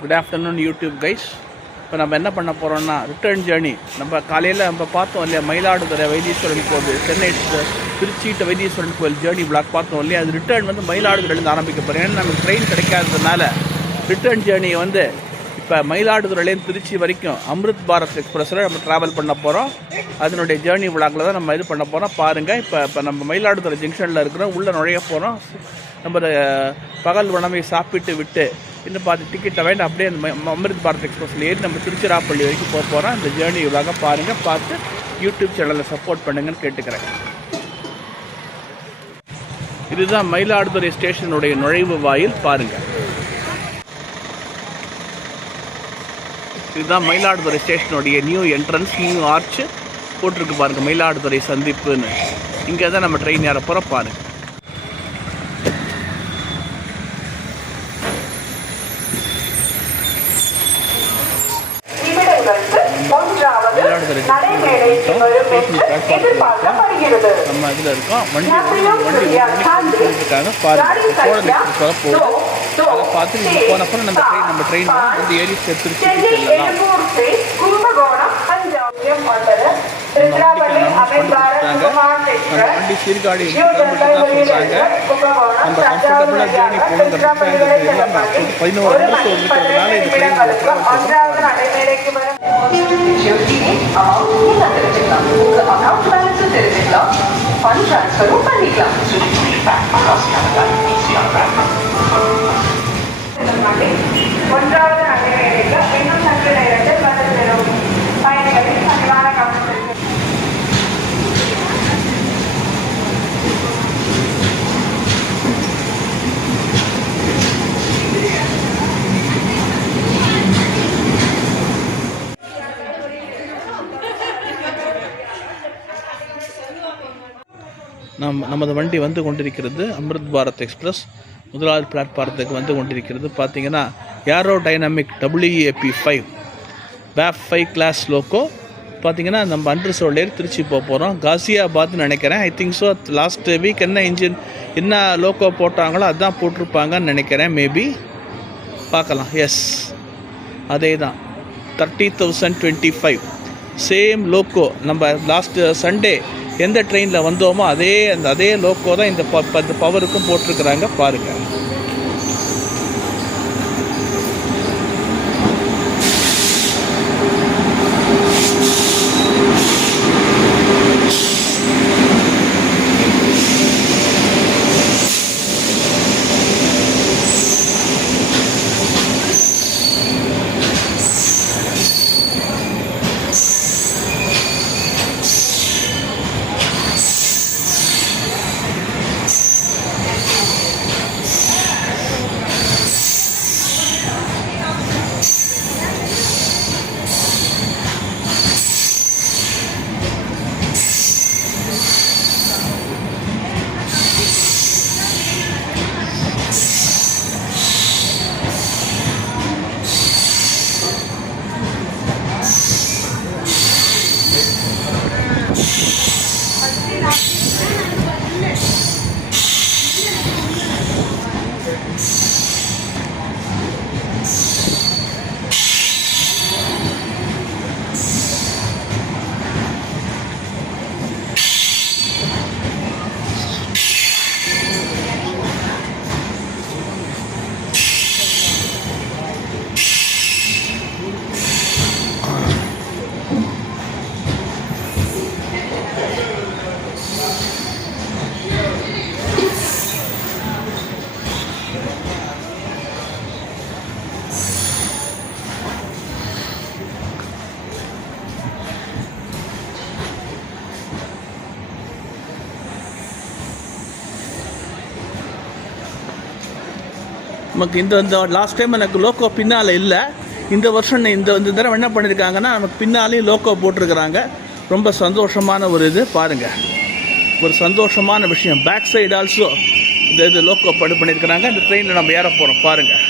Good afternoon YouTube guys. இப்போ நம்ம என்ன பண்ண போகிறோம்னா ரிட்டர்ன் ஜேர்னி. நம்ம காலையில் நம்ம பார்த்தோம் இல்லையா, மயிலாடுதுறை வைத்தீஸ்வரன் கோவில், சென்னை திருச்சி வைத்தீஸ்வரன் கோவில் ஜேர்னி பிளாக் பார்த்தோம் இல்லையா. அது ரிட்டர்ன் வந்து மயிலாடுதுறையிலேருந்து ஆரம்பிக்க போகிறோம். ஏன்னா நமக்கு ட்ரெயின் கிடைக்காததுனால ரிட்டர்ன் ஜேர்னியை வந்து இப்போ மயிலாடுதுறையிலேருந்து திருச்சி வரைக்கும் அம்ருத் பாரத் எக்ஸ்பிரஸில் நம்ம ட்ராவல் பண்ண போகிறோம். அதனுடைய ஜேர்னி விளாகில் தான் நம்ம இது பண்ண போகிறோம். பாருங்கள், இப்போ நம்ம மயிலாடுதுறை ஜங்ஷனில் இருக்கிறோம், உள்ளே நுழைய போகிறோம். நம்ம பகல் உணவை சாப்பிட்டு விட்டு இன்னும் பார்த்து டிக்கெட்டை வாங்கிட்டு அப்படியே அந்த அம்ருத் பாரத் எக்ஸ்பிரஸில் ஏறி நம்ம திருச்சிராப்பள்ளி வரைக்கும் போக போகிறோம். இந்த ஜேர்னி விளாக பாருங்கள், பார்த்து யூடியூப் சேனலில் சப்போர்ட் பண்ணுங்கன்னு கேட்டுக்கிறேன். இதுதான் மயிலாடுதுறை ஸ்டேஷனுடைய நுழைவு வாயில். பாருங்கள், இதுதான் மயிலாடுதுறை ஸ்டேஷனுடைய நியூ என்ட்ரன்ஸ், நியூ ஆர்ச் போட்டிருக்கு பாருங்கள், மயிலாடுதுறை சந்திப்புன்னு. இங்கே தான் நம்ம ட்ரெயின் ஏற போகிறோம். பாருங்கள், நம்ம இதில் இருக்கோம். வண்டி இருக்காங்க பாருங்கள், போகுது. அதை பார்த்து நீங்கள் போனப்போ நம்ம ட்ரெயின் வந்து ஏறி திருச்சி செல்லலாம். வண்டி சீர்காழி சொல்கிறாங்க. நம்ம கம்ஃபர்டபுளாக ஜேர்னி போகணுங்கிறது எல்லாமே 11 நிமிஷம் இருக்கிறதுனால இந்த ட்ரெயின் ஒன்றாவது அடைவேளைக்கு இன்னும் சற்று நேரத்தில் வந்து செல்லும் பயணிகளின் பணிவான கவனத்திற்கு நமது வண்டி வந்து கொண்டிருக்கிறது. அம்ருத் பாரத் எக்ஸ்பிரஸ் முதலாவது பிளாட்பாரத்துக்கு வந்து கொண்டிருக்கிறது. பார்த்தீங்கன்னா aerodynamic WAP5 WAP 5 class loco. பார்த்தீங்கன்னா நம்ம அன்ரிசர்வ்லேயே திருச்சி போக போகிறோம். காசியாபாத்னு நினைக்கிறேன். I think so. Last week என்ன லோக்கோ போட்டாங்களோ அதுதான் போட்டிருப்பாங்கன்னு நினைக்கிறேன். மேபி பார்க்கலாம். எஸ், அதே தான் 30,025 சேம் லோக்கோ. நம்ம லாஸ்ட் சண்டே எந்த ட்ரெயினில் வந்தோமோ அதே லோக்கோ தான் இந்த பவருக்கும் போட்டிருக்கிறாங்க. பாருங்கள், நமக்கு இந்த லாஸ்ட் டைம் எனக்கு லோக்கோ பின்னால் இல்லை. இந்த வருஷம் இந்த தடவை என்ன பண்ணியிருக்காங்கன்னா நமக்கு பின்னாலேயும் லோக்கோ போட்டிருக்கிறாங்க. ரொம்ப சந்தோஷமான ஒரு இது. பாருங்கள், ஒரு சந்தோஷமான விஷயம். பேக் சைடு ஆல்சோ இது லோக்கோ பண்ணியிருக்கிறாங்க. இந்த ட்ரெயினில் நம்ம ஏற போகிறோம். பாருங்கள்,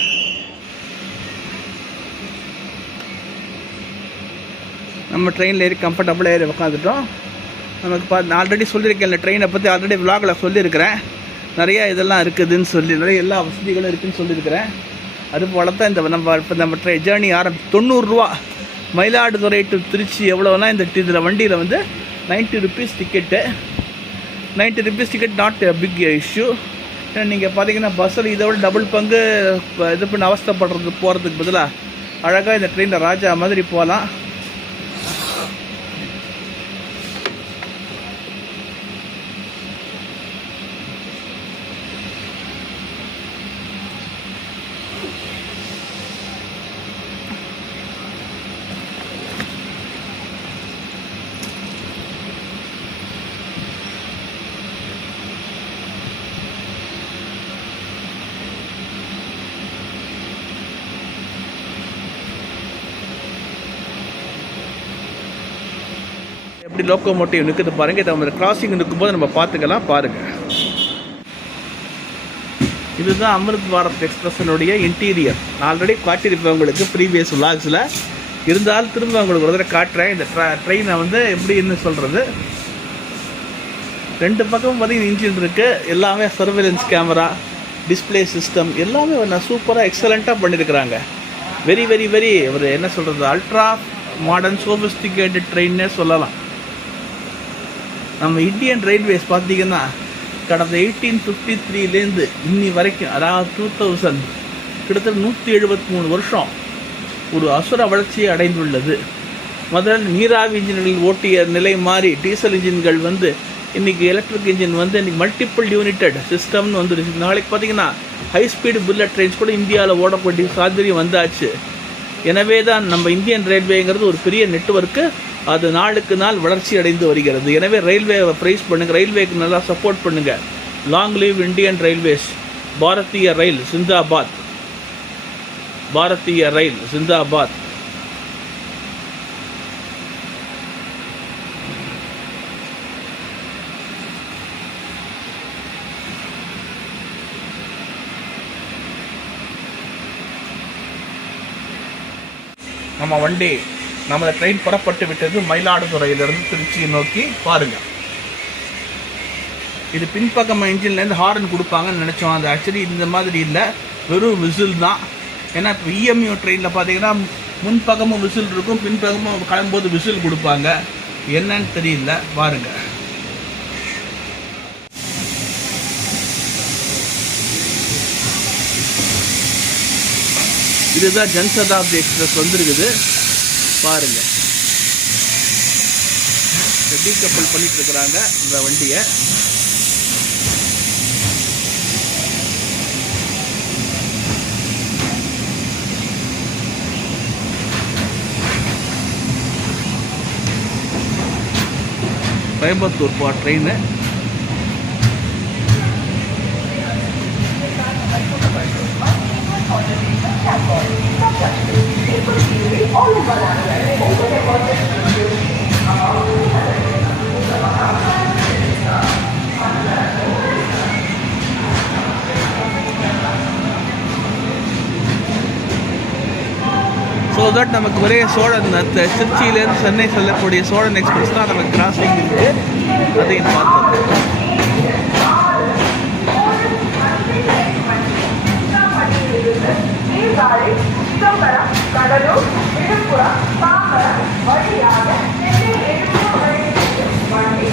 நம்ம ட்ரெயினில் ஏறி கம்ஃபர்டபுளாக ஏறி உட்காந்துட்டோம். நமக்கு ஆல்ரெடி சொல்லியிருக்கேன், இந்த ட்ரெயினை பற்றி ஆல்ரெடி விலாகில் சொல்லியிருக்கிறேன். நிறையா இதெல்லாம் இருக்குதுன்னு சொல்லி, நிறைய எல்லா வசதிகளும் இருக்குதுன்னு சொல்லியிருக்கிறேன். அதுபோல தான் இந்த நம்ம ஜேர்னி 90 ரூபா. மயிலாடுதுறை டு திருச்சி எவ்வளோனா இதில் வண்டியில் வந்து 90 rupees ticket. 90 rupees ticket not big issue. நீங்கள் பார்த்தீங்கன்னா பஸ்ஸில் இதை விட டபுள் பங்கு இது பண்ணி போகிறதுக்கு பதிலாக அழகாக இந்த ட்ரெயினில் ராஜா மாதிரி போகலாம். எப்படி லோக்கோமோட்டிவ் நிற்குது பாருங்கள். இதை நம்ம கிராசிங் நிற்கும்போது நம்ம பார்த்துக்கலாம் பாருங்கள். இதுதான் அமிர்த் பாரத் எக்ஸ்பிரஸனுடைய இன்டீரியர். நான் ஆல்ரெடி காட்டியிருப்பேன் உங்களுக்கு ப்ரீவியஸ் விலாக்ஸில். இருந்தாலும் திரும்ப உங்களுக்கு ஒரு தடவை காட்டுறேன். இந்த ட்ரெயினை வந்து எப்படின்னு சொல்கிறது. 2 பக்கமும் பார்த்தீங்கன்னா இன்ஜின் இருக்குது. எல்லாமே சர்வேலன்ஸ் கேமரா, டிஸ்பிளே சிஸ்டம் எல்லாமே நான் சூப்பராக எக்ஸலண்ட்டாக பண்ணியிருக்கிறாங்க. வெரி வெரி வெரி ஒரு என்ன சொல்கிறது, அல்ட்ரா மாடர்ன் சோபிஸ்டிகேட்டட் ட்ரெயின்னே சொல்லலாம். நம்ம இந்தியன் ரயில்வேஸ் பார்த்திங்கன்னா கடந்த 1853லேருந்து இன்னி வரைக்கும், அதாவது 2000 கிட்டத்தட்ட 173 வருஷம் ஒரு அசுர வளர்ச்சியை அடைந்துள்ளது. முதல்ல நீராவி இன்ஜின்கள் ஓட்டிய நிலை மாறி டீசல் இன்ஜின்கள் வந்து இன்றைக்கி எலக்ட்ரிக் இன்ஜின் வந்து இன்றைக்கி மல்டிபிள் யூனிட்டட் சிஸ்டம்னு வந்துடுச்சு. நாளைக்கு பார்த்திங்கன்னா ஹை ஸ்பீடு புல்லட் ட்ரெயின்ஸ் கூட இந்தியாவில் ஓடக்கூடிய சாத்தியம் வந்தாச்சு. எனவே தான் நம்ம இந்தியன் ரயில்வேங்கிறது ஒரு பெரிய நெட்வொர்க்கு. அது நாளுக்கு நாள் வளர்ச்சி அடைந்து வருகிறது. எனவே ரயில்வேவை ப்ரைஸ் பண்ணுங்கள், ரயில்வேக்கு நல்லா சப்போர்ட் பண்ணுங்கள். Long live Indian railways. பாரதிய ரயில் ஜிந்தாபாத், பாரதிய ரயில் ஜிந்தாபாத். நம்ம ட்ரெயின் புறப்பட்டு விட்டது மயிலாடுதுறையிலிருந்து திருச்சியை நோக்கி. பாருங்கள், இது பின்பக்கம் இன்ஜின்லேருந்து ஹார்ன் கொடுப்பாங்கன்னு நினச்சோம். அது ஆக்சுவலி இந்த மாதிரி இல்லை, வெறும் விசில் தான். ஏன்னா இப்போ இஎம்யூ ட்ரெயினில் பார்த்தீங்கன்னா முன்பக்கமும் விசில் இருக்கும், பின்பக்கமும் கிளம்பும்போது விசில் கொடுப்பாங்க. என்னன்னு தெரியல. பாருங்கள், இதுதான் ஜன்சதாப்தி எக்ஸ்பிரஸ் வந்துருக்குது. பாருங்கள், டீகப்பல் பண்ணிட்டு இருக்கிறாங்க இந்த வண்டியை. கோயம்புத்தூர் ட்ரெயின். ஸோ தட் நமக்கு ஒரே சோழன் திருச்சியிலேருந்து சென்னை செல்லக்கூடிய சோழன் எக்ஸ்பிரஸ் தான் நமக்கு கிராசிங் இருக்குது. அதையும் பார்த்தோம். கடலூர், விழுப்புரம், தாம்பரம் வழியாக சென்னை வண்டி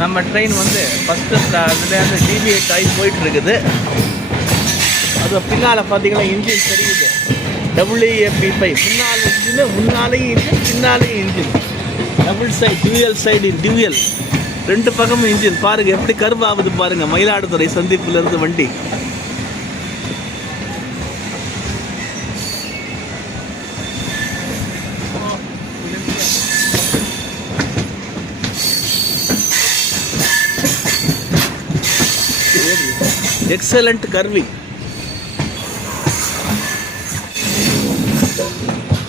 那么 train வந்து ஃபர்ஸ்ட் அதுலேருந்து டிவியேட் ஆகி போயிட்டுருக்குது. அது பின்னால் பார்த்தீங்கன்னா இன்ஜின் தெரியுது. WAP5 பின்னால் இன்ஜின், முன்னாலேயும் இன்ஜின், பின்னாலேயும் இன்ஜின். டபுள் சைடு, டியூயல் 2 பக்கமும் இன்ஜின். பாருங்கள் எப்படி கர்வ் ஆகுது பாருங்கள். மயிலாடுதுறை சந்திப்பிலிருந்து வண்டி. Excellent carving.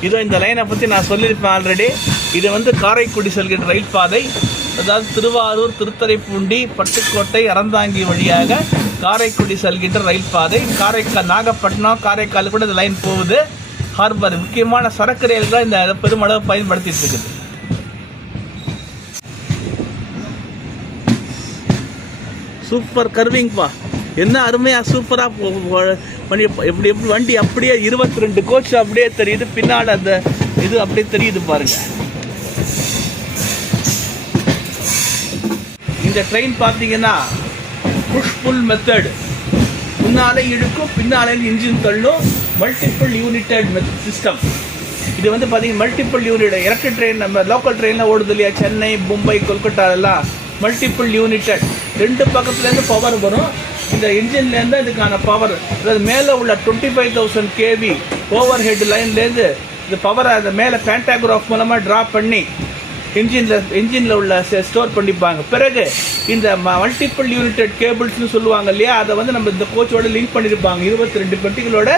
இதோ இந்த லைனை பற்றி நான் சொல்லியிருப்பேன் ஆல்ரெடி. இது வந்து காரைக்குடி செல்கின்ற ரயில் பாதை. அதாவது திருவாரூர், திருத்துறைப்பூண்டி, பட்டுக்கோட்டை, அறந்தாங்கி வழியாக காரைக்குடி செல்கின்ற ரயில் பாதை. காரைக்கால், நாகப்பட்டினம், காரைக்கால் கூட இந்த லைன் போகுது. ஹார்பர் முக்கியமான சரக்கு ரயில்கள் இந்த பெருமளவு பயன்படுத்திட்டு இருக்குது. சூப்பர் கர்விங்ப்பா, என்ன அருமையாக சூப்பராக பண்ணி எப்படி வண்டி அப்படியே 22 கோச் அப்படியே தெரியுது. பின்னால் அந்த இது அப்படியே தெரியுது பாருங்க. இந்த ட்ரெயின் பார்த்தீங்கன்னா புஷ் புல் மெத்தட். முன்னாலே இழுக்கும், பின்னாலே இன்ஜின் தள்ளும். Multiple united system. இது வந்து பார்த்தீங்கன்னா மல்டிபிள் யூனிட். எலக்ட்ரிக் ட்ரெயின் நம்ம லோக்கல் ட்ரெயினில் ஓடுது இல்லையா, சென்னை, மும்பை, கொல்கட்டா எல்லாம் மல்டிபிள் யூனிட்டட். 2 பக்கத்துலேருந்து பவர் வரும். இந்த இன்ஜின்லேருந்து இதுக்கான பவர், அதாவது மேலே உள்ள 25,000 kV ஓவர் ஹெட் லைன்லேருந்து இந்த பவரை அந்த மேலே பேண்டாகிராஃப் மூலமாக ட்ராப் பண்ணி இன்ஜினில் உள்ள ஸ்டோர் பண்ணிப்பாங்க. பிறகு இந்த மல்டிபிள் யூனிட்டட் கேபிள்ஸ்னு சொல்லுவாங்க இல்லையா, அதை வந்து நம்ம இந்த கோச்சோட லிங்க் பண்ணியிருப்பாங்க. 22 பெட்டிகளோட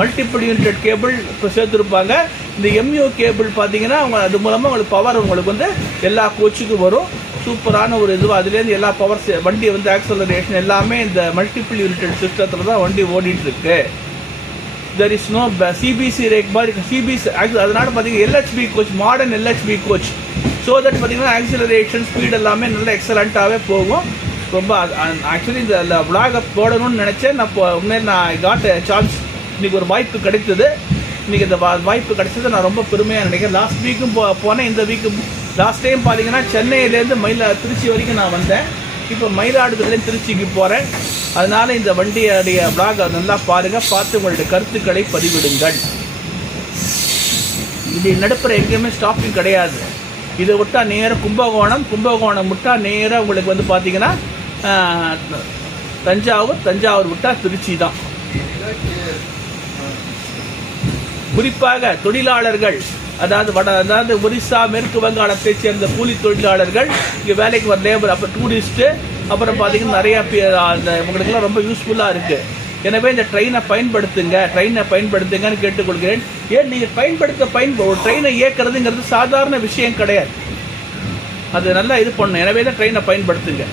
மல்டிபிள் யூனிட்டட் கேபிள் இப்போ சேர்த்துருப்பாங்க. இந்த MU கேபிள் பார்த்தீங்கன்னா அவங்க அது மூலமாக உங்களுக்கு பவர் உங்களுக்கு வந்து எல்லா கோச்சுக்கும் வரும். சூப்பரான ஒரு இதுவாக அதுலேருந்து எல்லா பவர்ஸ் வண்டி வந்து ஆக்சலரேஷன் எல்லாமே இந்த மல்டிபிள் யூனிட்டட் சிஸ்டத்தில் தான் வண்டி ஓடிட்டுருக்கு. There is no CBC rake மாதிரி சிபிசி அதனால பார்த்தீங்கன்னா LHB coach, modern LHB coach. So that பார்த்தீங்கன்னா ஆக்சலரேஷன் ஸ்பீட் எல்லாமே நல்ல எக்ஸலண்ட்டாகவே போகும். ரொம்ப ஆக்சுவலி இந்த விளாகை போடணும்னு நினச்சேன். நான் உண்மையில் நான் காட் சான்ஸ், இன்றைக்கி ஒரு வாய்ப்பு கிடைத்தது. இன்றைக்கி இந்த வாய்ப்பு கிடைச்சது நான் ரொம்ப பெருமையாக நினைக்கிறேன். லாஸ்ட் வீக்கும் போனேன். இந்த வீக்கும் லாஸ்ட் டைம் பார்த்தீங்கன்னா சென்னையிலேருந்து திருச்சி வரைக்கும் நான் வந்தேன். இப்போ மயிலாடுதுறையிலேருந்து திருச்சிக்கு போகிறேன். அதனால் இந்த வண்டியுடைய விளாகை நல்லா பாருங்கள், பார்த்து உங்களுடைய கருத்துக்களை பதிவிடுங்கள். இது நடுப்புற எங்கேயுமே ஸ்டாப்பிங் கிடையாது. இதை விட்டால் நேராக கும்பகோணம் விட்டால் நேராக உங்களுக்கு வந்து பார்த்தீங்கன்னா தஞ்சாவூர் விட்டால் திருச்சி தான். குறிப்பாக தொழிலாளர்கள், அதாவது ஒரிசா, மேற்கு வங்காளத்தை சேர்ந்த கூலி தொழிலாளர்கள் இங்கே வேலைக்கு வர லேபர், அப்புறம் டூரிஸ்ட்டு, அப்புறம் பார்த்தீங்கன்னா நிறையா பேர் அந்த உங்களுக்கெல்லாம் ரொம்ப யூஸ்ஃபுல்லாக இருக்குது. எனவே இந்த ட்ரெயினை பயன்படுத்துங்கன்னு கேட்டுக்கொள்கிறேன். ஏன் நீங்கள் ஒரு ட்ரெயினை இயக்கிறதுங்கிறது சாதாரண விஷயம் கிடையாது. அது நல்லா இது பண்ணணும். எனவே தான் ட்ரெயினை பயன்படுத்துங்க.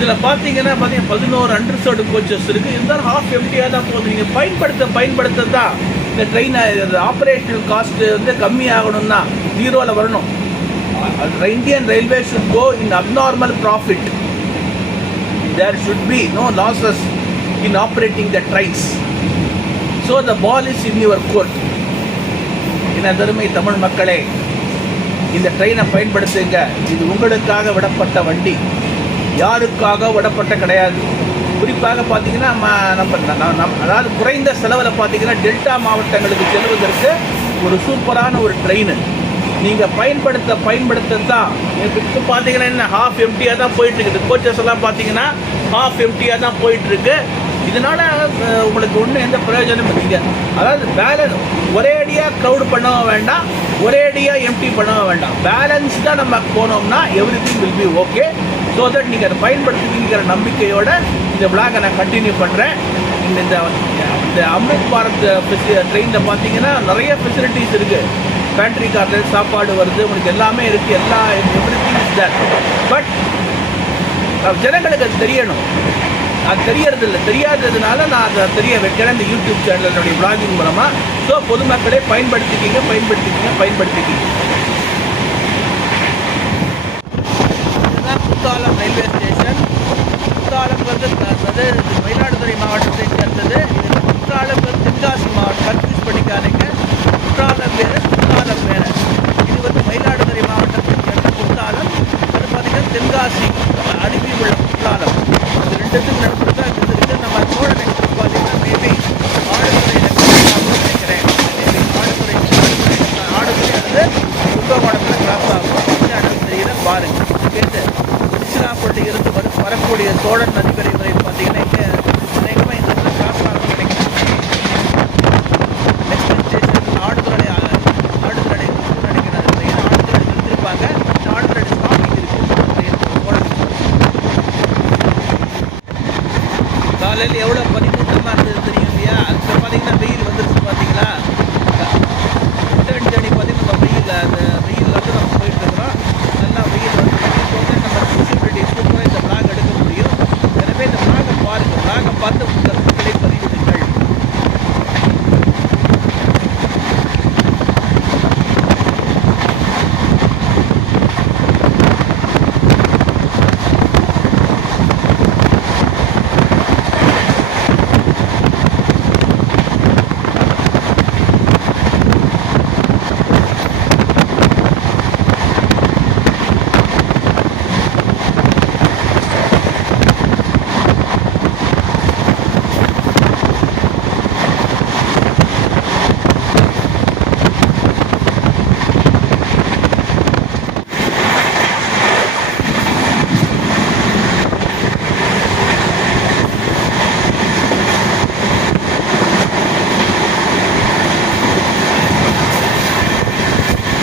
இதில் பார்த்தீங்கன்னா 11 அண்டர்சர்வ்டு கோச்சஸ் இருக்குது. இருந்தாலும் ஹாஃப் எம்டியாக தான் போகுது. நீங்கள் பயன்படுத்த தான் இந்த ட்ரெயினை ஆப்ரேஷனல் காஸ்ட்டு வந்து கம்மியாகணும்னா 0ல் வரணும். Indian railway should go in abnormal profit. There should be no losses in operating the trains. So the ball is in your court. என தருமை தமிழ் மக்களே, இந்த ட்ரெயினை பயன்படுத்துங்க. இது உங்களுக்காக விடப்பட்ட வண்டி, யாருக்காக விடப்பட்ட கிடையாது. குறிப்பாக பார்த்தீங்கன்னா நம்ம அதாவது குறைந்த செலவில் பார்த்தீங்கன்னா டெல்டா மாவட்டங்களுக்கு செல்வதற்கு ஒரு சூப்பரான ஒரு ட்ரெயின் நீங்கள் பயன்படுத்த தான். இப்போ பார்த்தீங்கன்னா என்ன ஹாஃப் எம்டியாக தான் போயிட்டுருக்குது. கோச்சஸ் எல்லாம் பார்த்தீங்கன்னா ஹாஃப் எம்டியாக தான் போயிட்டுருக்கு. இதனால் உங்களுக்கு ஒன்றும் எந்த பிரயோஜனமும் இல்லை. அதாவது பேலன்ஸ் ஒரே அடியாக க்ரௌடு பண்ணவும் வேண்டாம், ஒரே அடியாக எம்டி பண்ணவும் வேண்டாம். பேலன்ஸ்டாக நம்ம போனோம்னா everything will be okay. So that நீங்கள் அதை பயன்படுத்துவீங்கிற நம்பிக்கையோடு இந்த விளாகை நான் கண்டினியூ பண்ணுறேன். இந்த அம்ரித் பாரத் ட்ரெயினில் பார்த்தீங்கன்னா நிறைய ஃபெசிலிட்டிஸ் இருக்குது. பேண்ட்ரி கார்டில் சாப்பாடு வருது, உங்களுக்கு எல்லாமே இருக்குது. Everything is there. பட் ஜனங்களுக்கு அது தெரியணும். அது தெரியாததுனால நான் அதை தெரிய வைக்கிறேன் இந்த யூடியூப் சேனல் என்னுடைய விளாகிங் மூலமாக. ஸோ பொதுமக்களே பயன்படுத்திக்கிங்க. இதுதான் குத்தாலம் ரயில்வே ஸ்டேஷன். குத்தாலம்ங்கிறது மயிலாடுதுறை மாவட்டத்தை சேர்ந்தது. இது குற்றாலம் தென்காசி மாவட்டம். கன்ஃபியூஸ் பண்ணிக்காதீங்க. குற்றாலம் வேறு, குத்தாலம் வேறு. இது வந்து மயிலாடுதுறை மாவட்டத்தை சேர்ந்த குத்தாலம். அது பார்த்தீங்கன்னா தென்காசி அருவி வருஷத்துக்கு நடுவில் தான் இருக்குது. நம்ம சோழன் எக்ஸ்பிரஸ் பார்த்தீங்கன்னா மேபி ஆடுதுறையில் நினைக்கிறேன். மேபி ஆடுதுறை வந்து கும்பகோணத்தில் கிராஸ் ஆகும். இந்த இடம் தெரியல பாருங்க. கேட்டு திருச்சிராப்பள்ளி இருந்து வரக்கூடிய சோழன் நதிக்கரை வரை பார்த்தீங்கன்னா இங்கே அநேகமாக இந்த இடத்துல கிராஸ் ஆகும்னு நினைக்கிறேன். நெக்ஸ்ட் ஸ்டேஷன் ஆடுதுறை நினைக்கிறேன். ஆடுதுறை நிறுத்திருப்பாங்க. இந்த ஆடுதுறை ஸ்டாப்பிங் இருக்குது சோழன். காலையில் எவ்வளோ பனிமூட்டமாக இருந்தது தெரியும் இல்லையா? இப்போ பார்த்தீங்கன்னா வெயில் வந்துருச்சு பார்த்தீங்களா? ரிட்டர்ன் ஜேர்னி பார்த்தீங்கன்னா நம்ம அந்த வெயிலில் வந்து நம்ம போயிட்டு இருக்கிறோம். நல்லா வெயில் வந்து நம்ம விசிபிலிட்டி சூப்பராக இந்த பிளாக் எடுக்க முடியும். எனவே இந்த பிளாகை பாருங்கள். பிளாகை பார்த்து உங்கள் கருத்துக்களை பதிவிடுங்கள்.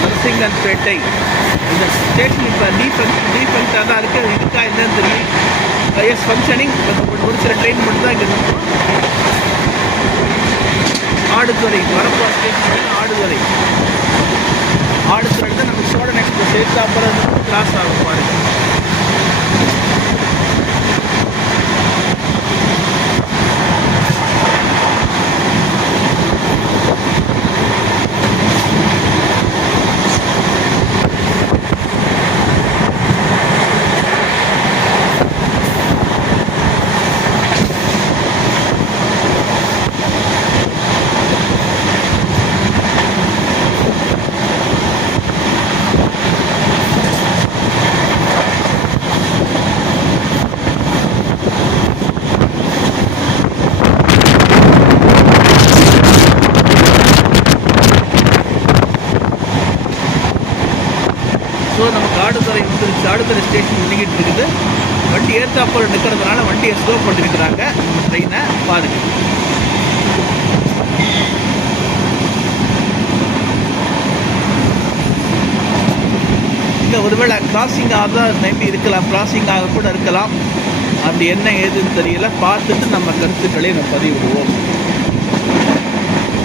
நரசிங்கன்பேட்டை இந்த ஸ்டேஷன் இப்போ டீஃபங்க்டாக தான் இருக்குது. இருக்கா என்னன்னு தெரியும். Yes functioning. ஒரு சில ட்ரெயின் மட்டும் தான் இங்கே இருக்கும். ஆடுதுறை வரப்போ ஸ்டேஷன் ஆடுதுறை தான் நம்ம சோழன் எக்ஸ்பிரஸ் சேர்த்து அப்புறம் கிராஸ் ஆகும் பாருங்க. ஸோ நமக்கு ஆடுதுறை வந்துருச்சு. ஆடுதுறை ஸ்டேஷன் நின்றுக்கிட்டு இருக்குது. வண்டி ஏற்றாப்போல் நிற்கிறதுனால வண்டியை ஸ்லோ பண்ணியிருக்கிறாங்க. ட்ரெயினை பாருங்கள். இங்கே ஒருவேளை கிராசிங்காக தான் மேபி இருக்கலாம். கிராசிங்காக கூட இருக்கலாம். அப்படி என்ன ஏதுன்னு தெரியல. பார்த்துட்டு நம்ம கருத்துக்களை நம்ம பதிவிடுவோம்.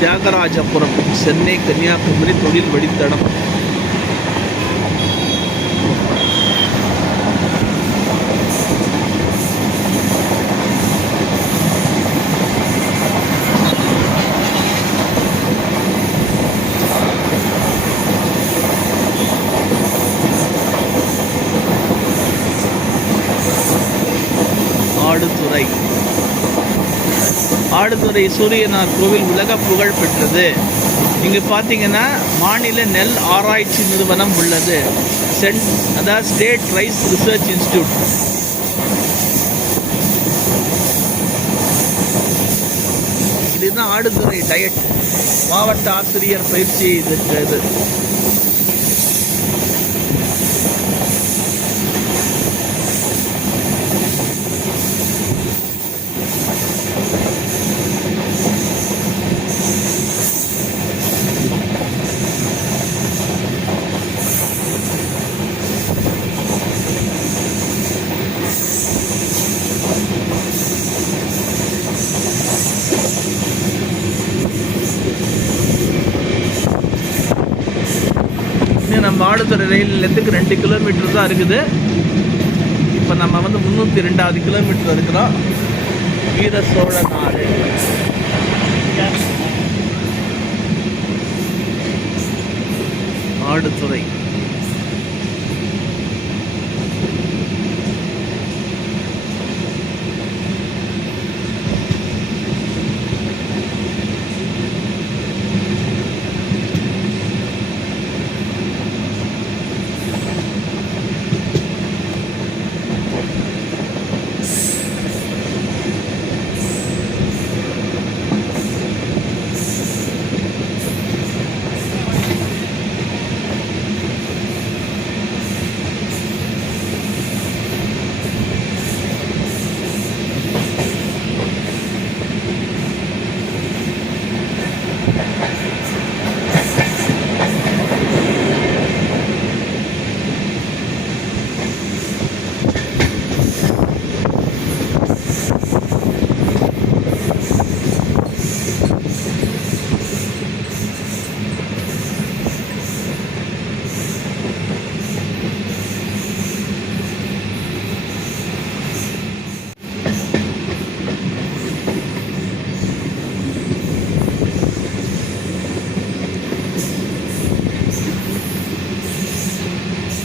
தியாகராஜபுரம் சென்னை கன்னியாகுமரி தொழில் வழித்தடம். ஆடுதுறை சூரியனார் கோவில் உலக புகழ் பெற்றது. இங்கே பார்த்தீங்கன்னா மாநில நெல் ஆராய்ச்சி நிறுவனம் உள்ளது. அதாவது ஸ்டேட் ரைஸ் ரிசர்ச் இன்ஸ்டியூட். இதுதான் ஆடுதுறை டயட் மாவட்ட ஆசிரியர் பயிற்சி இருக்கிறது. நம்ம ஆடுதுறை ரயில் நிலையத்துக்கு 2 கிலோமீட்டர் தான் இருக்குது. இப்போ நம்ம வந்து 302வது கிலோமீட்டர் இருக்கிறோம். வீர சோழ நாடு ஆடுதுறை.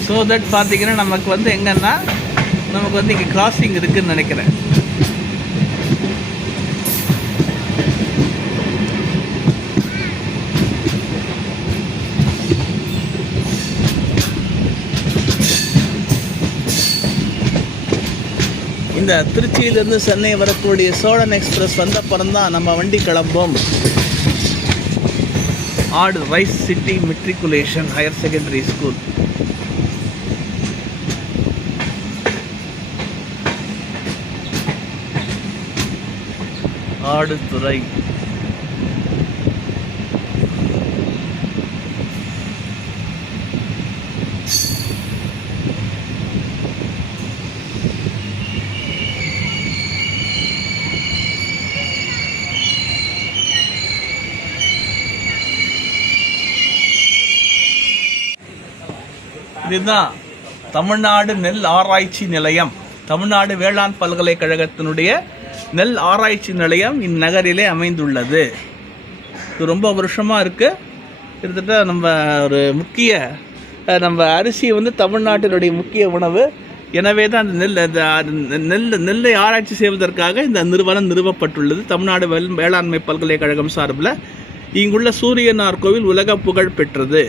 ஸோ தட் பார்த்தீங்கன்னா நமக்கு வந்து எங்கன்னா நமக்கு வந்து இங்கே கிராசிங் இருக்குதுன்னு நினைக்கிறேன். இந்த திருச்சியிலேருந்து சென்னை வரக்கூடிய சோழன் எக்ஸ்பிரஸ் வந்த அப்புறம் தான் நம்ம வண்டி கிளம்பும். ஆடு rice city matriculation higher secondary school. Aduthurai. இதுதான் தமிழ்நாடு நெல் ஆராய்ச்சி நிலையம். தமிழ்நாடு வேளாண் பல்கலைக்கழகத்தினுடைய நெல் ஆராய்ச்சி நிலையம் இந்நகரிலே அமைந்துள்ளது. இது ரொம்ப வருஷமாக இருக்குது. கிட்டத்தட்ட நம்ம ஒரு முக்கிய நம்ம அரிசி வந்து தமிழ்நாட்டினுடைய முக்கிய உணவு. எனவே தான் அந்த நெல்லை ஆராய்ச்சி செய்வதற்காக இந்த நிறுவனம் நிறுவப்பட்டுள்ளது. தமிழ்நாடு வேளாண்மை பல்கலைக்கழகம் சார்பில் இங்குள்ள சூரியனார் கோவில் உலக புகழ் பெற்றது.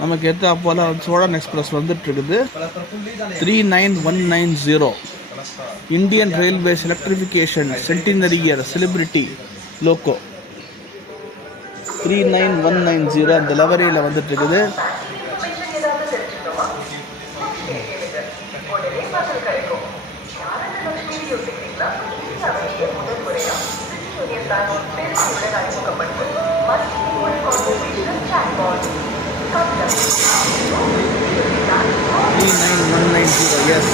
நமக்கு ஏற்ற போல சோழன் எக்ஸ்பிரஸ் வந்துட்டு இருக்குது. 39190 Indian railways electrification centenary year celebrity loco 39190 அந்த லெவரியில் வந்துட்டு இருக்குது. Yes.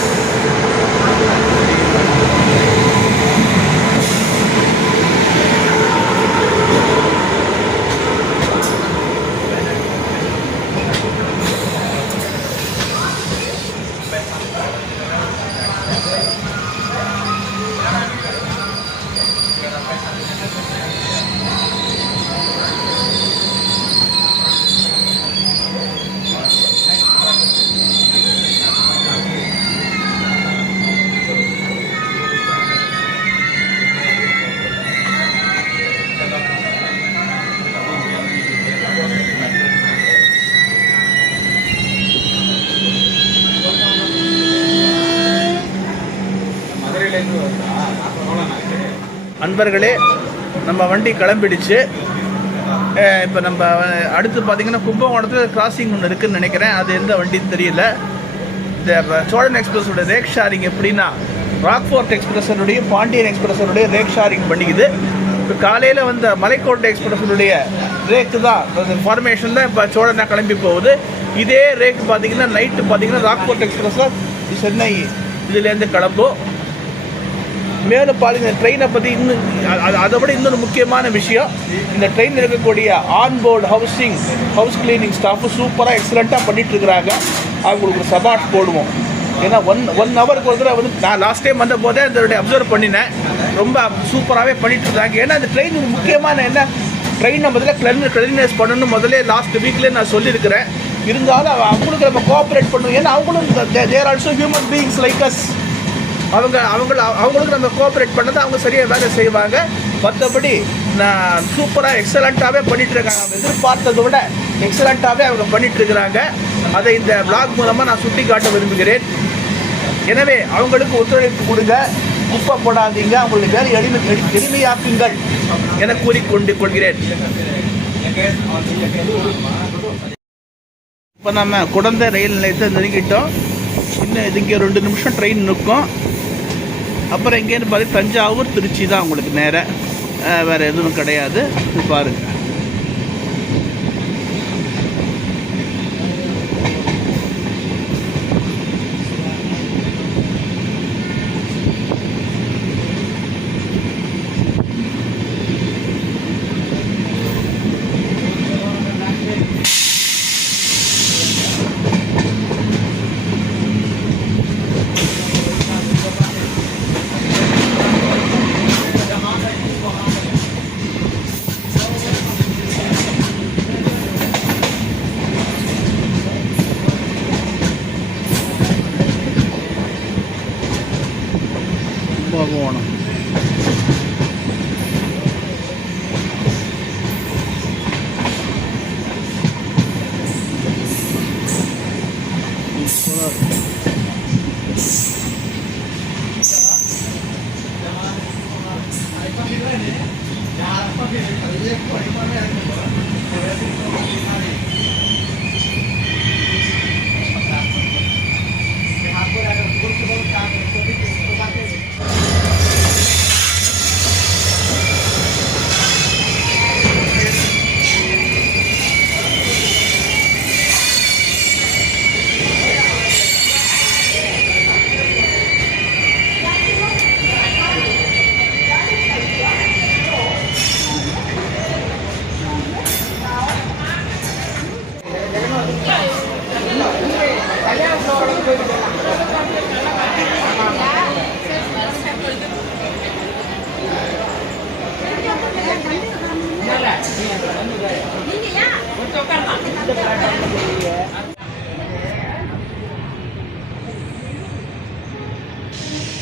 நண்பர்களே, நம்ம வண்டி கிளம்பிடுச்சு. இப்போ நம்ம அடுத்து பார்த்திங்கன்னா கும்பகோணத்தில் கிராசிங் ஒன்று இருக்குதுன்னு நினைக்கிறேன். அது எந்த வண்டின்னு தெரியல. இந்த சோழன் எக்ஸ்பிரஸோட ரேக் ஷேரிங் எப்படின்னா, ராக்ஃபோர்ட் எக்ஸ்பிரஸனுடைய பாண்டியன் எக்ஸ்பிரஸனுடைய ரேக் ஷேரிங் பண்ணிக்குது. இப்போ காலையில் வந்த மலைக்கோட்டை எக்ஸ்பிரஸனுடைய ரேக்கு தான் ஃபார்மேஷனில் இப்போ சோழனா கிளம்பி போகுது. இதே ரேக் பார்த்திங்கன்னா நைட்டு பார்த்திங்கன்னா ராக்ஃபோர்ட் எக்ஸ்பிரஸில் சென்னை இதுலேருந்து கிளம்பும். மேலும் பாருங்க, ட்ரெயினை பற்றி இன்னும் அதை விட இன்னொரு முக்கியமான விஷயம், இந்த ட்ரெயினில் இருக்கக்கூடிய ஆன்போர்டு ஹவுஸ் கிளீனிங் ஸ்டாஃபு சூப்பராக எக்ஸலண்ட்டாக பண்ணிகிட்ருக்குறாங்க. அவங்களுக்கு ஒரு சபாட் போடுவோம். ஏன்னா ஒன் ஹவருக்கு ஒரு தடவை வந்து நான் லாஸ்ட் டைம் வந்த போதே அதோடைய அப்சர்வ் பண்ணினேன். ரொம்ப சூப்பராகவே பண்ணிகிட்ருக்காங்க. ஏன்னா அந்த ட்ரெயின் முக்கியமான என்ன, ட்ரெயினை முதல்ல கிளீனஸ் பண்ணணும் முதல்ல லாஸ்ட் வீக்லேயே நான் சொல்லியிருக்கிறேன். இருந்தாலும் அவங்களுக்கு நம்ம கோஆப்ரேட் பண்ணணும். ஏன்னா அவங்களும் they're also human beings like us. அவங்களுக்கு நம்ம கோஆப்ரேட் பண்ணதை அவங்க சரியாக வேலை செய்வாங்க. மற்றபடி நான் சூப்பராக எக்ஸலண்ட்டாகவே பண்ணிகிட்ருக்காங்க. அவங்க எதிர்பார்த்ததை விட எக்ஸலண்ட்டாகவே அவங்க பண்ணிகிட்ருக்கிறாங்க. அதை இந்த பிளாக் மூலமாக நான் சுட்டி காட்ட விரும்புகிறேன். எனவே அவங்களுக்கு ஒத்துழைப்பு கொடுங்க. குப்பை போடாதீங்க, அவங்களுக்கு வேலை எளிமையாக்குங்கள் என கூறிக்கொண்டு கொள்கிறேன். இப்போ நம்ம குடந்தை ரயில் நிலையத்தை நெருங்கிட்டோம். இன்னும் இதுக்கு 2 நிமிஷம் ட்ரெயின் நிற்கும். அப்புறம் எங்கேன்னு பார்த்து தஞ்சாவூர் திருச்சி தான் உங்களுக்கு நேராக, வேறு எதுவும் கிடையாது. இது பாருங்கள். கும்பகோணம்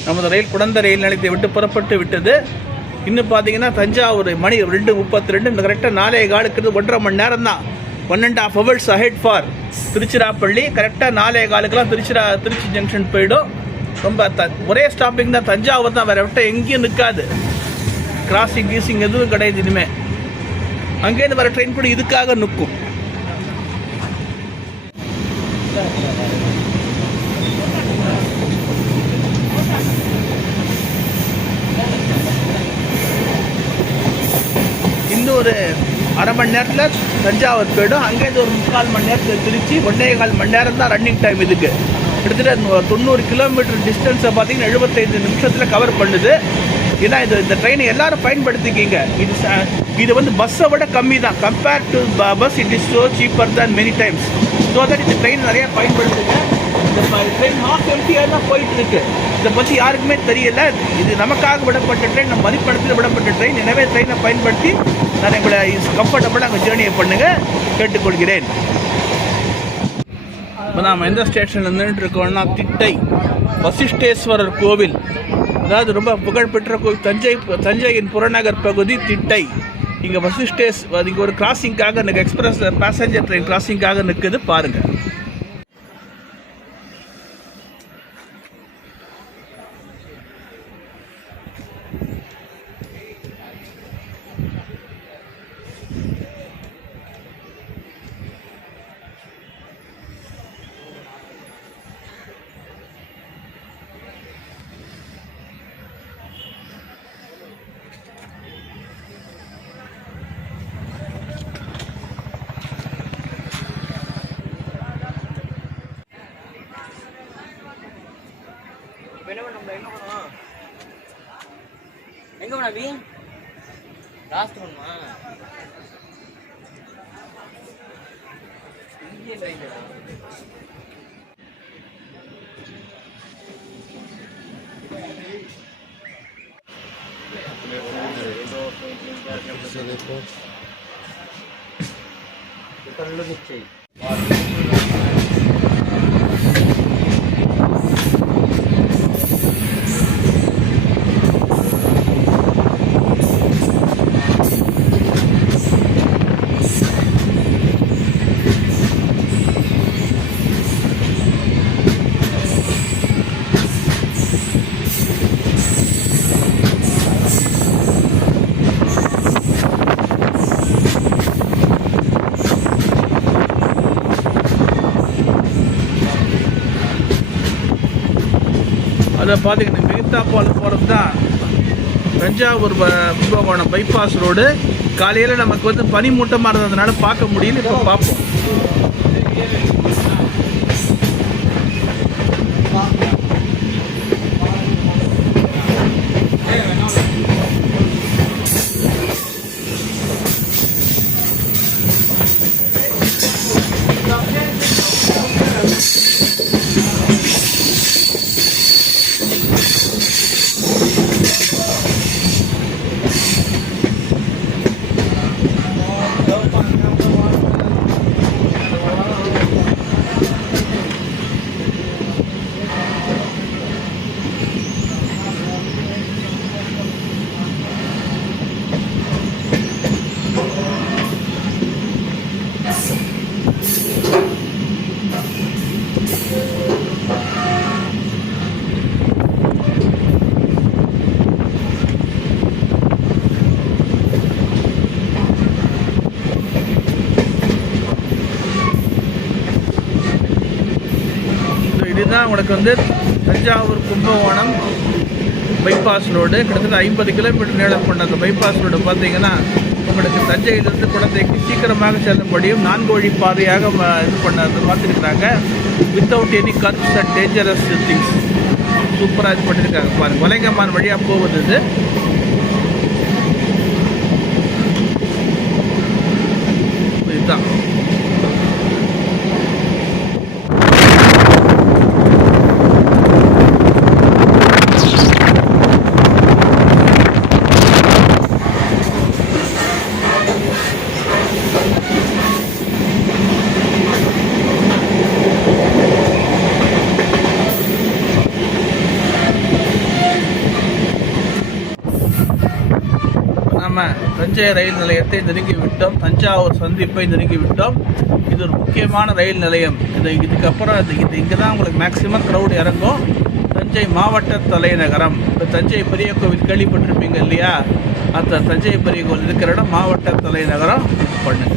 நமது ரயில் குடந்தை ரயில் நிலையத்தை விட்டு புறப்பட்டு விட்டது. இன்னும் பார்த்தீங்கன்னா தஞ்சாவூர் மணி 2:32, இந்த கரெக்டாக 4:15 1.5 மணி நேரம் தான். 1.5 hours ahead ஃபார் திருச்சிராப்பள்ளி. கரெக்டாக 4:15 திருச்சி ஜங்ஷன் போயிடும். ரொம்ப ஒரே ஸ்டாப்பிங் தான், தஞ்சாவூர் தான், வேறு விட்ட எங்கேயும் நிற்காது. கிராசிங் கீசிங் எதுவும் கிடையாது இனிமேல். அங்கேருந்து வர ட்ரெயின் கூட இதுக்காக நிற்கும். இன்னும் ஒரு அரை மணி நேரத்தில் தஞ்சாவூர் போயிடும். அங்கேருந்து ஒரு 3/4 மணி நேரத்தில் திருச்சி. 1.25 மணி நேரம் தான் ரன்னிங் டைம். இதுக்கு கிட்டத்தட்ட 90 கிலோமீட்டர் டிஸ்டன்ஸை பார்த்தீங்கன்னா 75 நிமிஷத்தில் கவர் பண்ணுது. ஏன்னா இந்த ட்ரெயினை எல்லாரும் பயன்படுத்திக்கிங்க. இது வந்து பஸ்ஸை விட கம்மி தான். Compared to bus it is so cheaper தான் மெனி டைம்ஸ். ஸோ தட் இந்த ட்ரெயின் நிறையா பயன்படுத்துங்க. இந்த ட்ரெயின் ஹாஃப் எம்டியாக தான் போயிட்டுருக்கு. இதை பற்றி யாருக்குமே தெரியல. இது நமக்காக விடப்பட்ட ட்ரெயின், நம்ம மதிப்படத்தில் விடப்பட்ட ட்ரெயின். எனவே ட்ரெயினை பயன்படுத்தி நான் உங்களை கம்ஃபர்டபுளாக அங்கே ஜேர்னியை பண்ணுங்கள் கேட்டுக்கொள்கிறேன். இப்போ நாம் எந்த ஸ்டேஷனில் நின்றுட்டு இருக்கோம்னா திட்டை வசிஷ்டேஸ்வரர் கோவில். அதாவது ரொம்ப புகழ்பெற்ற கோவில், தஞ்சையின் புறநகர் பகுதி திட்டை. இங்கே இங்கே ஒரு கிராசிங்காக எக்ஸ்பிரஸ் பேசஞ்சர் ட்ரெயின் கிராசிங்காக நிற்குது பாருங்கள். எங்க போனா லாஸ்ட் பண்ணுமா இந்தியன் ரயில்வே இதில் பார்த்தீங்கன்னா மிகத்தாப்பால் போகிறது தான் தஞ்சாவூர் கும்பகோணம் பைபாஸ் ரோடு. காலையில் நமக்கு வந்து பனிமூட்டமாக இருந்ததுனால பார்க்க முடியல, இப்போ பார்ப்போம். இதுதான் உங்களுக்கு வந்து தஞ்சாவூர் கும்பகோணம் பைபாஸ் ரோடு. கிட்டத்தட்ட 50 கிலோமீட்டர் நீளம் கொண்ட அந்த பைபாஸ் ரோடு பார்த்தீங்கன்னா உங்களுக்கு தஞ்சையிலிருந்து குழந்தைக்கு சீக்கிரமாக செல்லும்படியும் 4 வழி பாதையாக இது பண்ண பார்த்துருக்குறாங்க. Without any curves and dangerous things சூப்பராக இது பண்ணியிருக்காங்க. பாருங்கள், வலைங்கம்மான் வழியாக போகுது இது. இதுதான் நம்ம தஞ்சை ரயில் நிலையத்தை நெருங்கி விட்டோம். தஞ்சாவூர் சந்திப்பை நெருங்கி விட்டோம். இது ஒரு முக்கியமான ரயில் நிலையம். இதுக்கப்புறம் இங்கே தான் உங்களுக்கு மேக்சிமம் க்ரௌட் இறங்கும். தஞ்சை மாவட்ட தலைநகரம். இப்போ தஞ்சை பெரிய கோவில் கேள்விப்பட்டிருப்பீங்க இல்லையா? அந்த தஞ்சை பெரிய கோவில் இருக்கிற இடம் மாவட்ட தலைநகரம். பண்ணுங்க.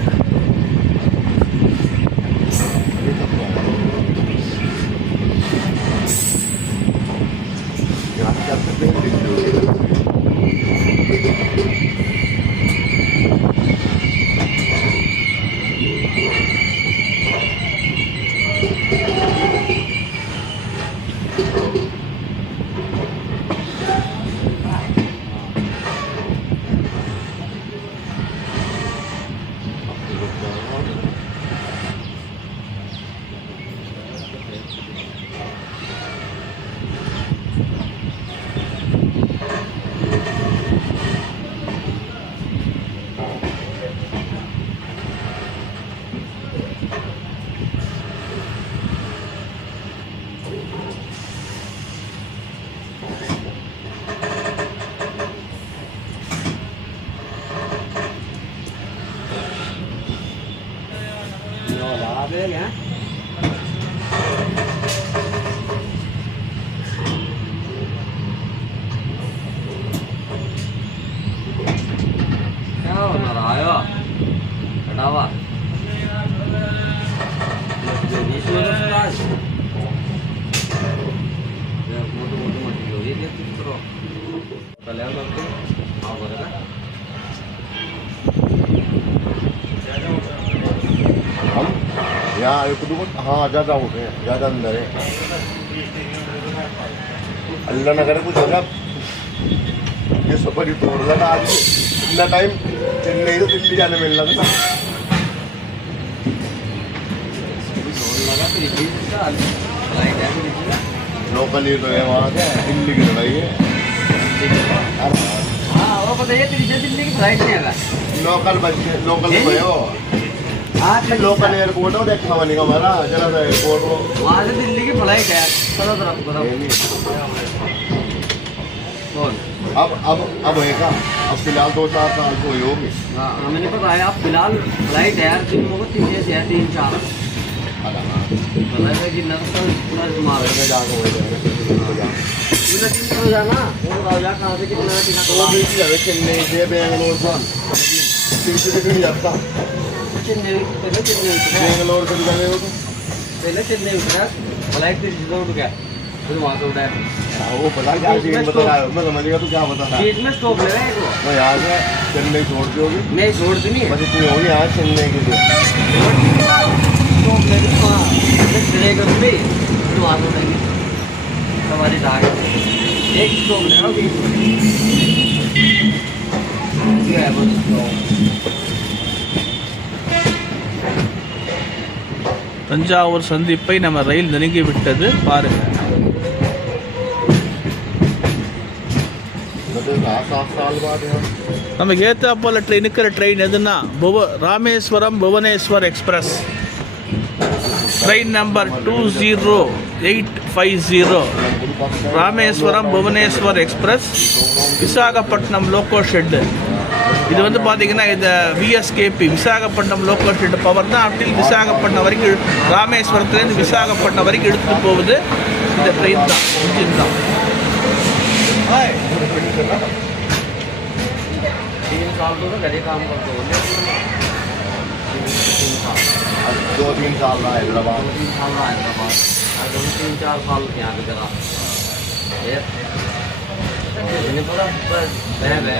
ya. Sao nó lại à? Ở đâu à? Đi xuống nó ra. Một kiểu đi tiếp rồi. Và leo lên cái ao rồi đó. यहाँ एक दो हाँ ज़्यादा हो गए, ज़्यादा अंदर है। अल्लाह न करे कुछ होगा, ये सफर ही तोड़ लगा आज। इतना टाइम चेन्नई से दिल्ली जाने में लगा था। लोकल ही तो है वहाँ से, दिल्ली की लड़ाई है। हाँ वो पता है दिल्ली की फ्लाइट नहीं है। लोकल बच्चे लोकल तो है वो। लोकल एयरपोर्ट है, देखा बनी का हमारा जरा सा एयरपोर्ट वो वहाँ से दिल्ली की फ्लाइट है। चलो तरफ बताओ कौन अब है का अब फिलहाल 2-4 साल को होगी। हाँ हमें नहीं पता है। आप फिलहाल फ्लाइट है यार, दिन को 3 से 3-4 मतलब कि नक्सल पूरा इस्तेमाल है। जाकर हो जाएगा तो जाना वो राजा कहाँ से कितना वो भी चेन्नई से बेंगलोर से नहीं जाता। चेन्नई बेंगलोर से जाने को पहले चेन्नई उतरा फ्लाइट से सीधा उठ गया फिर वहाँ से उठाया वो पता क्या सीन बता रहा है, मैं समझ गया तो क्या बता रहा है। बीच में स्टॉप ले रहा है वो। मैं यहाँ से चेन्नई छोड़ दी होगी, नहीं छोड़ती नहीं है। बस इतनी होगी यहाँ चेन्नई के लिए। स्टॉप ले रही वहाँ ब्रेक पे तो वहाँ से उठाएंगे हमारी धागे एक स्टॉप ले रहा हूँ बीच में ये है बस स्टॉप। தஞ்சாவூர் சந்திப்பை நம்ம ரயில் நெருங்கி விட்டது பாருங்கள். मतलब 7 साल बाद यहाँ நமக்கு ஏற்றாப்போல் நிற்கிற ட்ரெயின் எதுன்னா Rameswaram Bhubaneswar express train number 20850 Rameswaram Bhubaneswar express Visakhapatnam loco shed. இது வந்து பார்த்தீங்கன்னா இந்த VSKP Visakhapatnam loco shed power தான் அப்படி விசாகப்பட்டினம் வரைக்கும் ராமேஸ்வரத்துலேருந்து விசாகப்பட்டினம் வரைக்கும் எடுத்துகிட்டு போகுது இந்த ட்ரெயின் தான், இன்ஜின் தான். 3 साल तो घरे काम करते हो 2-3 साल रहा हैदराबाद, 2-3 साल रहा हैदराबाद और 3-4 साल यहाँ पे करा ये नहीं पता बस बह करे।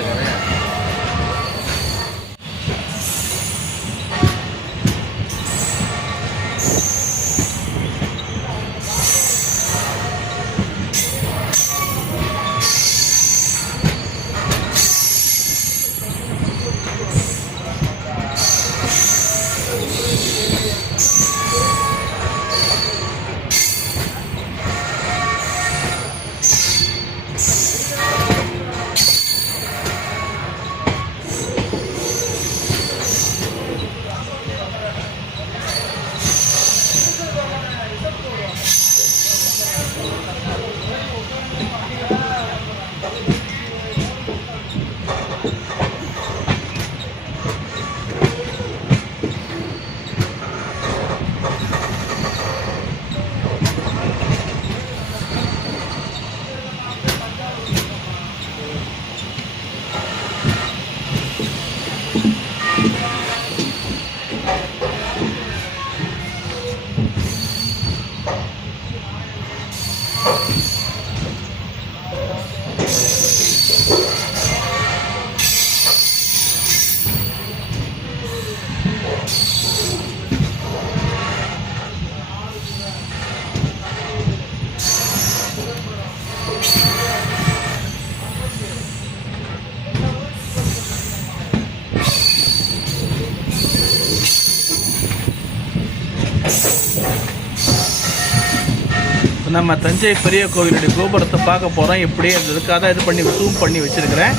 நம்ம தஞ்சை பெரிய கோவிலுடைய கோபுரத்தை பார்க்க போகிறோம். இப்படியே அதுக்காக தான் இது பண்ணி ஜூம் பண்ணி வச்சுருக்கிறேன்.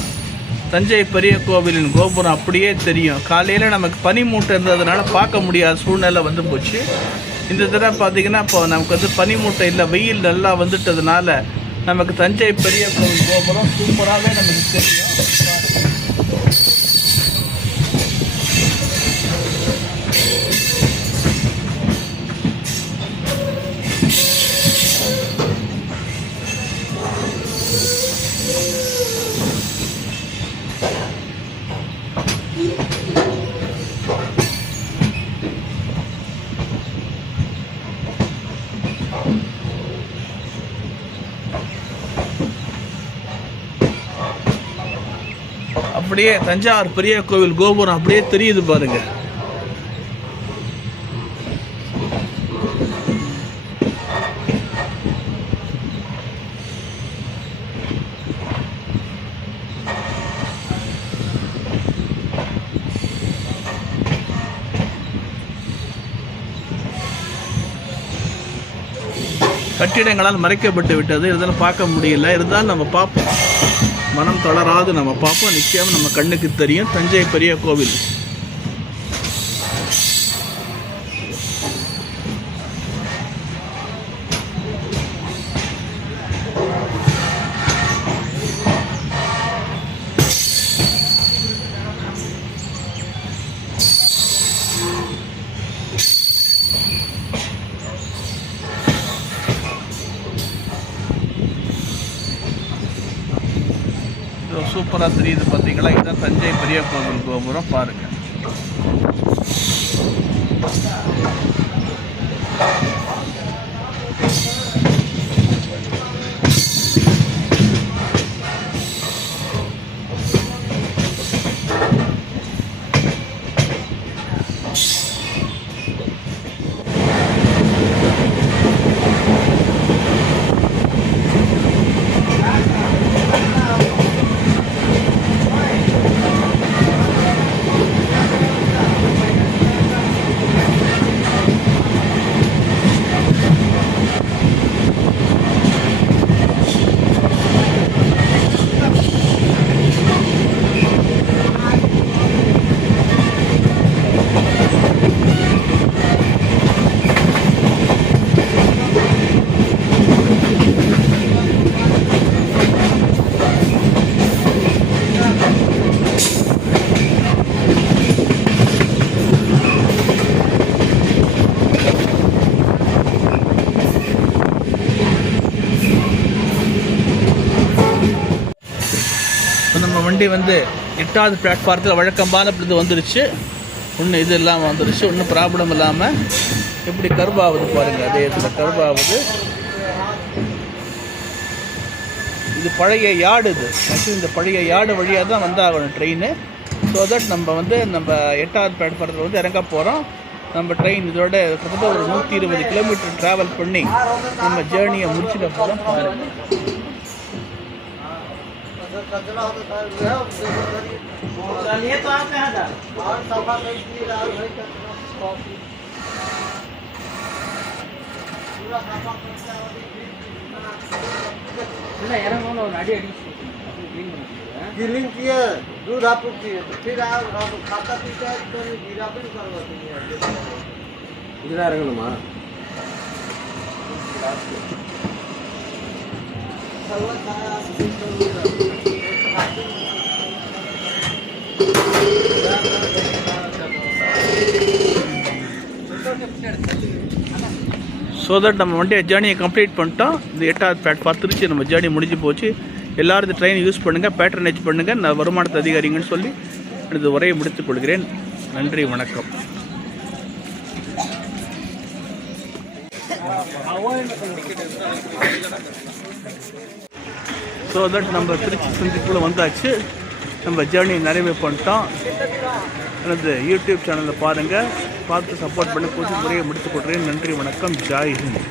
தஞ்சை பெரிய கோவிலின் கோபுரம் அப்படியே தெரியும். காலையில் நமக்கு பனி மூட்டை இருந்ததுனால பார்க்க முடியாத சூழ்நிலை வந்து போச்சு. இந்த தடவை பார்த்திங்கன்னா இப்போ நமக்கு வந்து பனி மூட்டை இல்லை, வெயில் நல்லா வந்துட்டதுனால நமக்கு தஞ்சை பெரிய கோவில் கோபுரம் சூப்பராகவே நமக்கு தெரியும். அப்படியே தஞ்சாவூர் பெரிய கோவில் கோபுரம் அப்படியே தெரியுது பாருங்க. கட்டிடங்களால் மறைக்கப்பட்டு விட்டது, இருந்தாலும் பார்க்க முடியல. இருந்தாலும் நம்ம பார்ப்போம், மனம் தளராது நம்ம பார்ப்போம். நிச்சயம் நம்ம கண்ணுக்கு தெரியும் தஞ்சை பெரிய கோவில். சூப்பராக தெரியுது பார்த்தீங்களா? இதுதான் தஞ்சை பெரிய கோவில் கோபுரம் பாருங்கள். வண்டி வந்து 8வது பிளாட்ஃபாரத்தில் வழக்கமான இது வந்துருச்சு. ஒன்றும் இது இல்லாமல் வந்துருச்சு, ஒன்றும் ப்ராப்ளம் இல்லாமல். எப்படி கர்வ் ஆகுது பாருங்கள், அதே இதில் கர்வ் ஆகுது. இது பழைய யார்டு. இது ஆக்சுவலி இந்த பழைய யார்டு வழியாக தான் வந்தாகணும் ட்ரெயின். ஸோ தட் நம்ம 8வது பிளாட்ஃபாரத்தில் வந்து இறங்க போகிறோம். நம்ம ட்ரெயின் இதோட கிட்டத்தட்ட ஒரு 120 கிலோமீட்டர் ட்ராவல் பண்ணி நம்ம ஜேர்னியை முடிச்சுட்டு போகிறோம். பாருங்கள், क्लीनिंग किए, दूध आपको किए, तो फिर आप खाता पीता है तो गिरा भी करवाते हैं। इधर आ रहे ना ஸோ தட் நம்ம வண்டியை ஜேர்னியை கம்ப்ளீட் பண்ணிட்டோம். இந்த 8வது பிளாட்ஃபார்ம் திருச்சி நம்ம ஜேர்னி முடிஞ்சு போச்சு. எல்லோரும் இந்த ட்ரெயின் யூஸ் பண்ணுங்கள், பேட்ரனேஜ் பண்ணுங்கள், நான் வருமானத்தை அதிகாரிங்கன்னு சொல்லி எனது உரையை முடித்துக் கொள்கிறேன். நன்றி, வணக்கம். ஸோ தட் நம்ம திருச்சி சந்திக்குள்ளே வந்தாச்சு. நம்ம ஜேர்னி நிறைவே பண்ணிட்டோம். எனது யூடியூப் சேனலில் பாருங்கள், பார்த்து சப்போர்ட் பண்ணி புது முறையை முடித்துக் கொள்கிறேன். நன்றி, வணக்கம், ஜாய் ஹிந்த்.